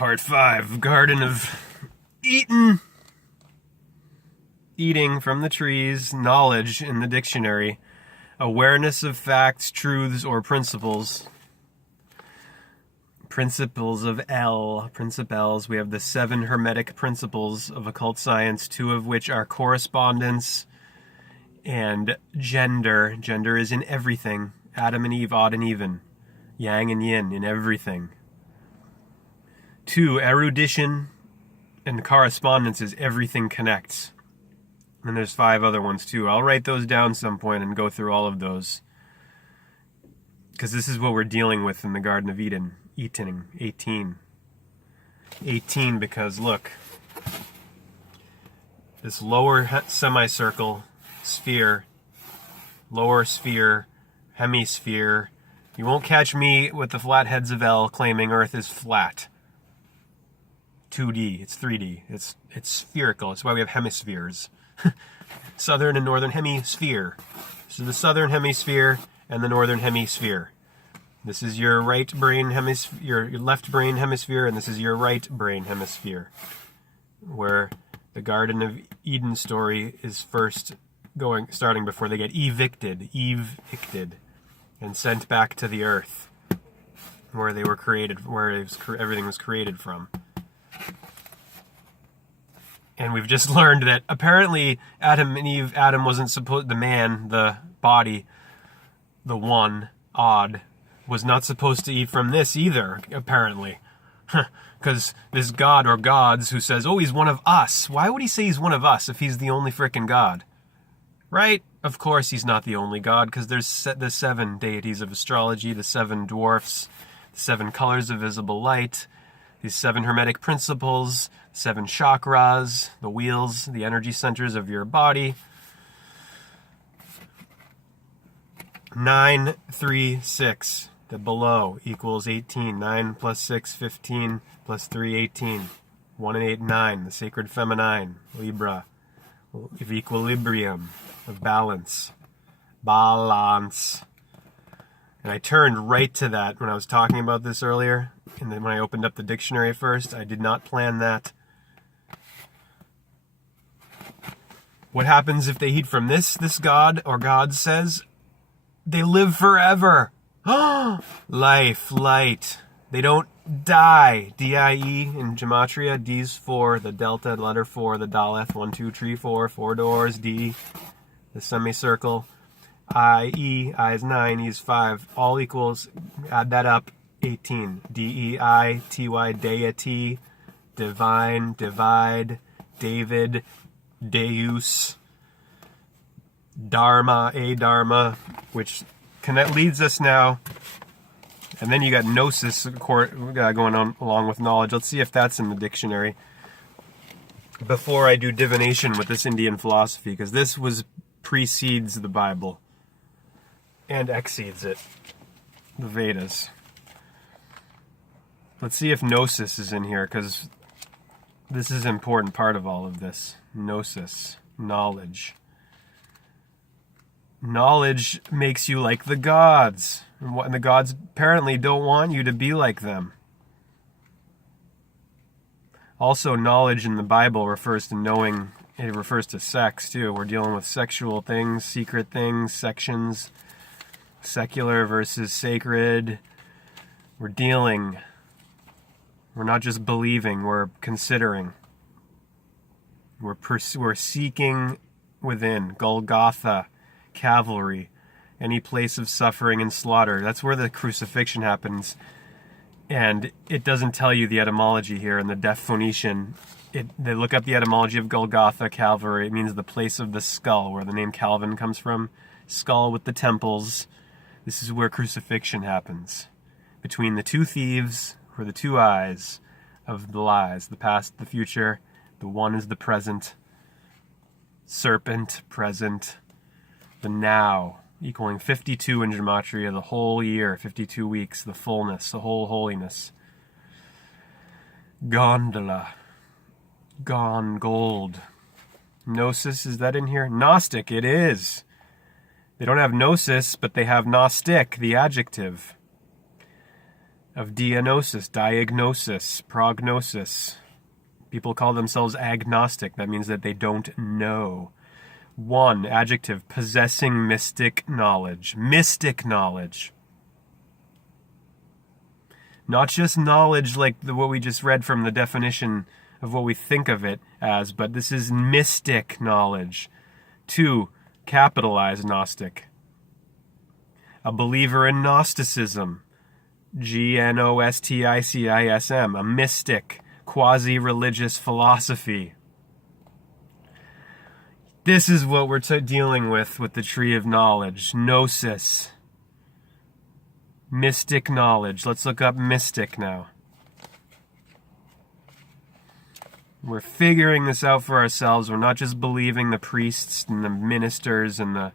Part 5, Garden of Eatin. Eating from the trees, knowledge in the dictionary, awareness of facts, truths, or principles. Principles of principles. We have the 7 hermetic principles of occult science, 2 of which are correspondence and gender. Gender is in everything. Adam and Eve, odd and even. Yang and yin, in everything. 2, erudition and correspondence is everything connects. And there's 5 other ones too. I'll write those down some point and go through all of those. Because this is what we're dealing with in the Garden of Eden. Eatin. 18 because look. This lower semicircle, sphere, lower sphere, hemisphere. You won't catch me with the flatheads of L claiming Earth is flat. 2D, it's 3D, it's spherical. That's why we have hemispheres. Southern and northern hemisphere. So the southern hemisphere and the northern hemisphere. This is your right brain hemisphere, your left brain hemisphere, and this is your right brain hemisphere, where the Garden of Eden story is first starting before they get evicted, and sent back to the earth, where they were created, where everything was created from. And we've just learned that apparently Adam wasn't supposed, the man, the body, the one, odd, was not supposed to eat from this either, apparently. Because this god or gods who says, oh, he's one of us. Why would he say he's one of us if he's the only frickin' god? Right? Of course he's not the only god, because there's the 7 deities of astrology, the 7 dwarfs, the 7 colors of visible light, these 7 hermetic principles, 7 chakras, the wheels, the energy centers of your body. 9, 3, 6. The below equals 18. 9 plus 6, 15, plus 3, 18. 1 and 8, 9. The sacred feminine, Libra, of equilibrium, of balance. Balance. And I turned right to that when I was talking about this earlier. And then when I opened up the dictionary first, I did not plan that. What happens if they eat from this? This god or god says they live forever. Life, light. They don't die. D-I-E in gematria. D's 4, the delta, letter 4, the Daleth. 1, 2, 3, 4, 4 doors. D, the semicircle. I-E, I is 9, E is 5. All equals, add that up, 18. D-E-I-T-Y, deity, divine, divide, David, Deus, Dharma, a Dharma, which leads us now. And then you got gnosis going on along with knowledge. Let's see if that's in the dictionary before I do divination with this Indian philosophy, because this precedes the Bible and exceeds it, the Vedas. Let's see if gnosis is in here, because this is an important part of all of this. Gnosis, knowledge. Knowledge makes you like the gods. And the gods apparently don't want you to be like them. Also, knowledge in the Bible refers to knowing. It refers to sex, too. We're dealing with sexual things, secret things, sections, secular versus sacred. We're not just believing, we're considering. We're seeking within. Golgotha, Calvary, any place of suffering and slaughter. That's where the crucifixion happens. And it doesn't tell you the etymology here in the Deaf Phoenician. They look up the etymology of Golgotha, Calvary. It means the place of the skull, where the name Calvin comes from. Skull with the temples. This is where crucifixion happens. Between the 2 thieves, or the 2 eyes of the lies. The past, the future. The one is the present. Serpent, present. The now, equaling 52 in gematria, the whole year, 52 weeks, the fullness, the whole holiness. Gondola. Gone, gold. Gnosis, is that in here? Gnostic, it is. They don't have gnosis, but they have Gnostic, the adjective. of diagnosis, prognosis. People call themselves agnostic. That means that they don't know. 1, adjective, possessing mystic knowledge. Mystic knowledge. Not just knowledge like what we just read from the definition of what we think of it as, but this is mystic knowledge. 2, capitalized Gnostic. A believer in Gnosticism. Gnosticism. A mystic, quasi-religious philosophy. This is what we're dealing with the tree of knowledge. Gnosis. Mystic knowledge. Let's look up mystic now. We're figuring this out for ourselves. We're not just believing the priests and the ministers and the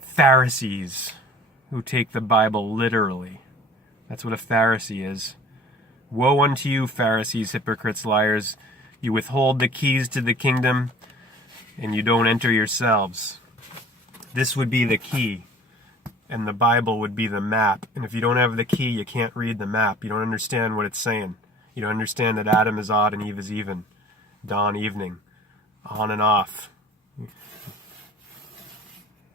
Pharisees who take the Bible literally. That's what a Pharisee is. Woe unto you, Pharisees, hypocrites, liars. You withhold the keys to the kingdom, and you don't enter yourselves. This would be the key, and the Bible would be the map. And if you don't have the key, you can't read the map. You don't understand what it's saying. You don't understand that Adam is odd and Eve is even. Dawn, evening. On and off.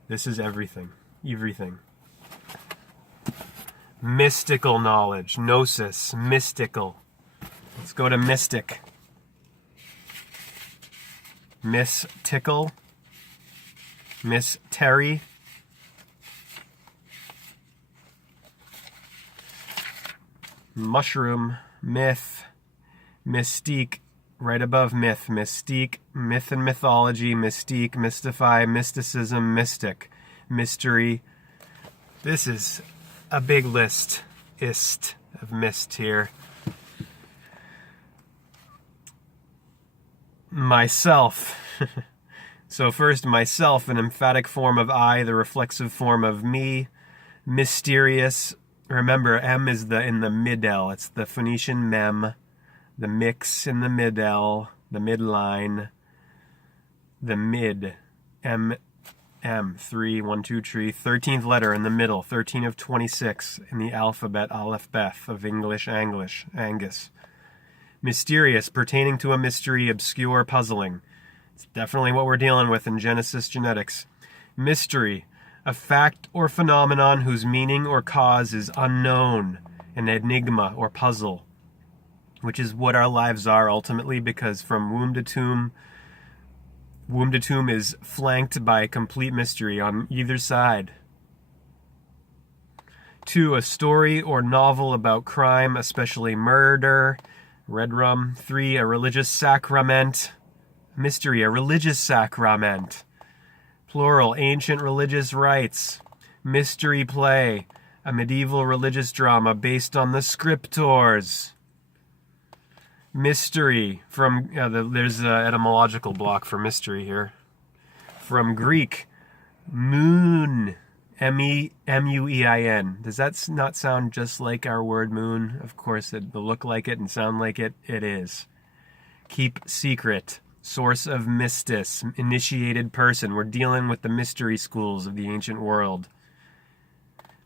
This is everything. Everything. Mystical knowledge. Gnosis. Mystical. Let's go to mystic. Miss Tickle. Miss Terry. Mushroom. Myth. Mystique. Right above myth. Mystique. Myth and mythology. Mystique. Mystify. Mysticism. Mystic. Mystery. This is a big list of mist here. Myself. So first, myself, an emphatic form of I, the reflexive form of me. Mysterious. Remember, M is in the middle. It's the Phoenician mem. The mix in the middle. The midline. The mid. M. 3, 1, 2, 3. 13th letter in the middle. 13 of 26 in the alphabet, Aleph Beth of English, Angus. Mysterious, pertaining to a mystery, obscure, puzzling. It's definitely what we're dealing with in Genesis genetics. Mystery, a fact or phenomenon whose meaning or cause is unknown, an enigma or puzzle, which is what our lives are ultimately, because from womb to tomb is flanked by complete mystery on either side. 2, a story or novel about crime, especially murder, red rum. 3, a religious sacrament. Mystery, a religious sacrament. Plural, ancient religious rites. Mystery play, a medieval religious drama based on the scriptures. Mystery, from there's an etymological block for mystery here. From Greek, moon, M-U-E-I-N. Does that not sound just like our word moon? Of course, it will look like it and sound like it. It is. Keep secret. Source of mystis. Initiated person. We're dealing with the mystery schools of the ancient world.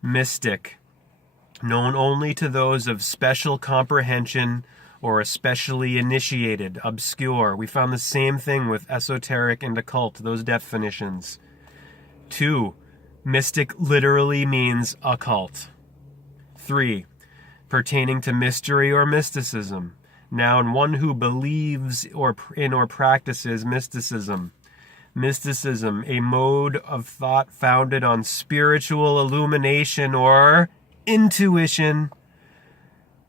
Mystic. Known only to those of special comprehension or especially initiated. Obscure. We found the same thing with esoteric and occult. Those definitions. 2. Mystic literally means occult. 3. Pertaining to mystery or mysticism. Noun, one who believes or practices mysticism. Mysticism, a mode of thought founded on spiritual illumination or intuition,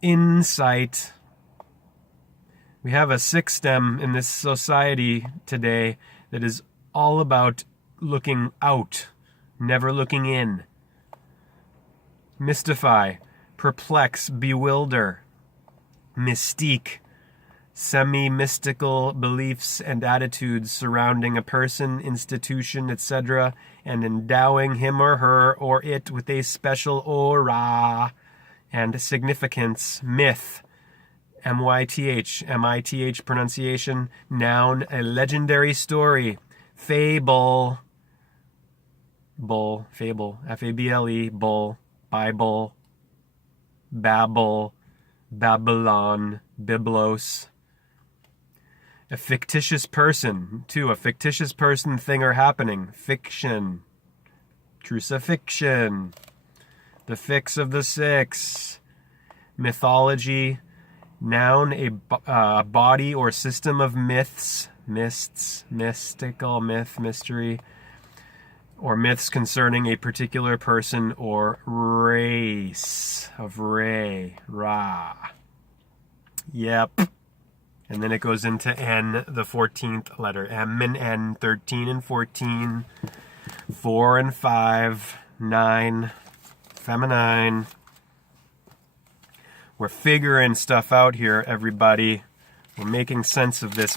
insight. We have a 6 stem in this society today that is all about looking out, never looking in. Mystify, perplex, bewilder. Mystique, semi-mystical beliefs and attitudes surrounding a person, institution, etc., and endowing him or her or it with a special aura and significance. Myth, M-Y-T-H pronunciation. Noun, a legendary story. Fable, bull, fable, F-A-B-L-E, bull, Bible. babble, Babylon, biblos. A fictitious person, 2. A fictitious person, thing, or happening, fiction. Crucifixion. The fix of the six. Mythology, noun, a body or system of myths, mystical, myth, mystery, or myths concerning a particular person or race of Ra. Yep. And then it goes into N, the 14th letter. M and N, 13 and 14, 4 and 5, 9, feminine. We're figuring stuff out here, everybody. We're making sense of this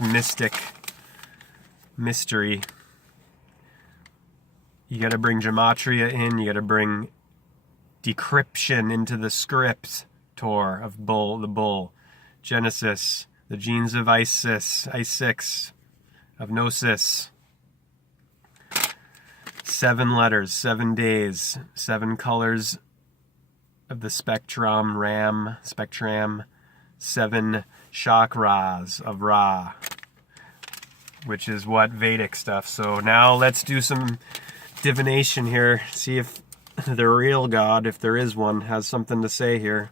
mystery. You got to bring gematria in. You got to bring decryption into the script of the bull. Genesis, the genes of Isis, of Gnosis. 7 letters, 7 days, 7 colors of the spectrum, 7 chakras of Ra, which is what Vedic stuff. So now let's do some divination here, see if the real God, if there is one, has something to say here,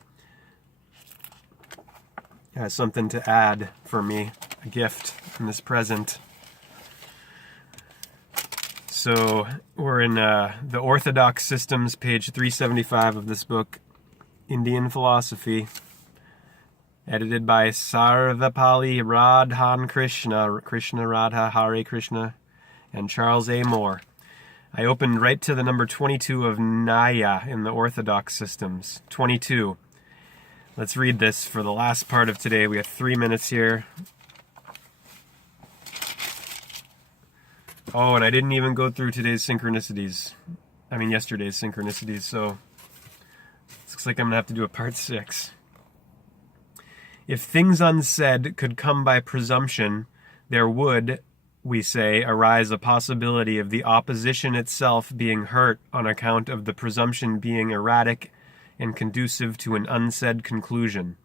has something to add for me, a gift in this present. So we're in the Orthodox Systems, page 375 of this book, Indian Philosophy, edited by Sarvapali Radhan Krishna Radha Hare Krishna, and Charles A. Moore. I opened right to the number 22 of Naya in the Orthodox Systems. 22. Let's read this for the last part of today. We have 3 minutes here. Oh, and I didn't even go through yesterday's synchronicities. So it looks like I'm going to have to do a part 6. If things unsaid could come by presumption, there would, we say, arise a possibility of the opposition itself being hurt on account of the presumption being erratic and conducive to an unsaid conclusion.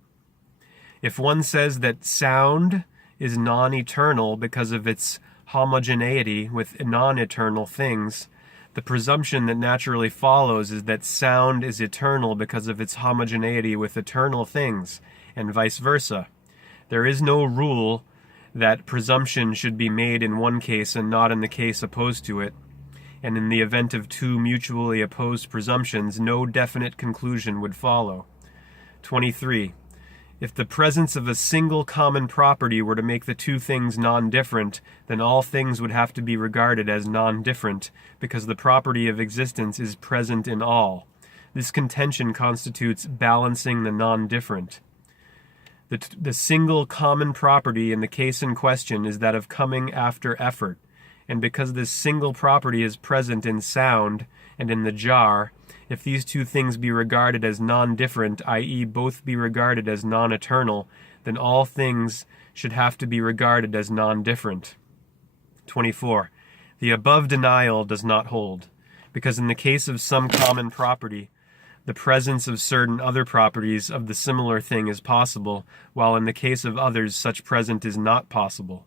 If one says that sound is non-eternal because of its homogeneity with non-eternal things, the presumption that naturally follows is that sound is eternal because of its homogeneity with eternal things, and vice versa. There is no rule that presumption should be made in one case and not in the case opposed to it, and in the event of 2 mutually opposed presumptions, no definite conclusion would follow. 23. If the presence of a single common property were to make the 2 things non-different, then all things would have to be regarded as non-different, because the property of existence is present in all. This contention constitutes balancing the non-different. The single common property in the case in question is that of coming after effort, and because this single property is present in sound and in the jar, if these 2 things be regarded as non-different, i.e. both be regarded as non-eternal, then all things should have to be regarded as non-different. 24. The above denial does not hold, because in the case of some common property, the presence of certain other properties of the similar thing is possible, while in the case of others such presence is not possible.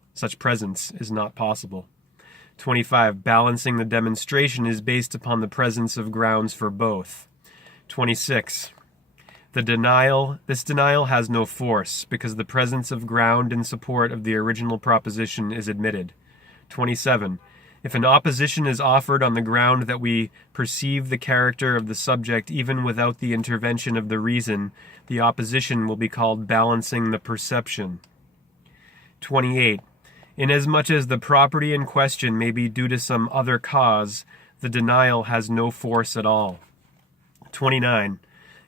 25. Balancing the demonstration is based upon the presence of grounds for both. 26. This denial has no force, because the presence of ground in support of the original proposition is admitted. 27. If an opposition is offered on the ground that we perceive the character of the subject even without the intervention of the reason, the opposition will be called balancing the perception. 28. Inasmuch as the property in question may be due to some other cause, the denial has no force at all. 29.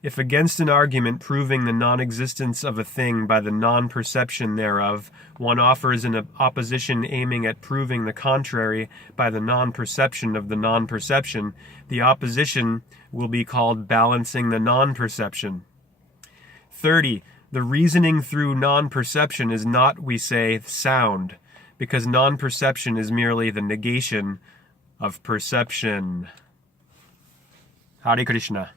If against an argument proving the non-existence of a thing by the non-perception thereof, one offers an opposition aiming at proving the contrary by the non-perception of the non-perception, the opposition will be called balancing the non-perception. 30. The reasoning through non-perception is not, we say, sound, because non-perception is merely the negation of perception. Hare Krishna.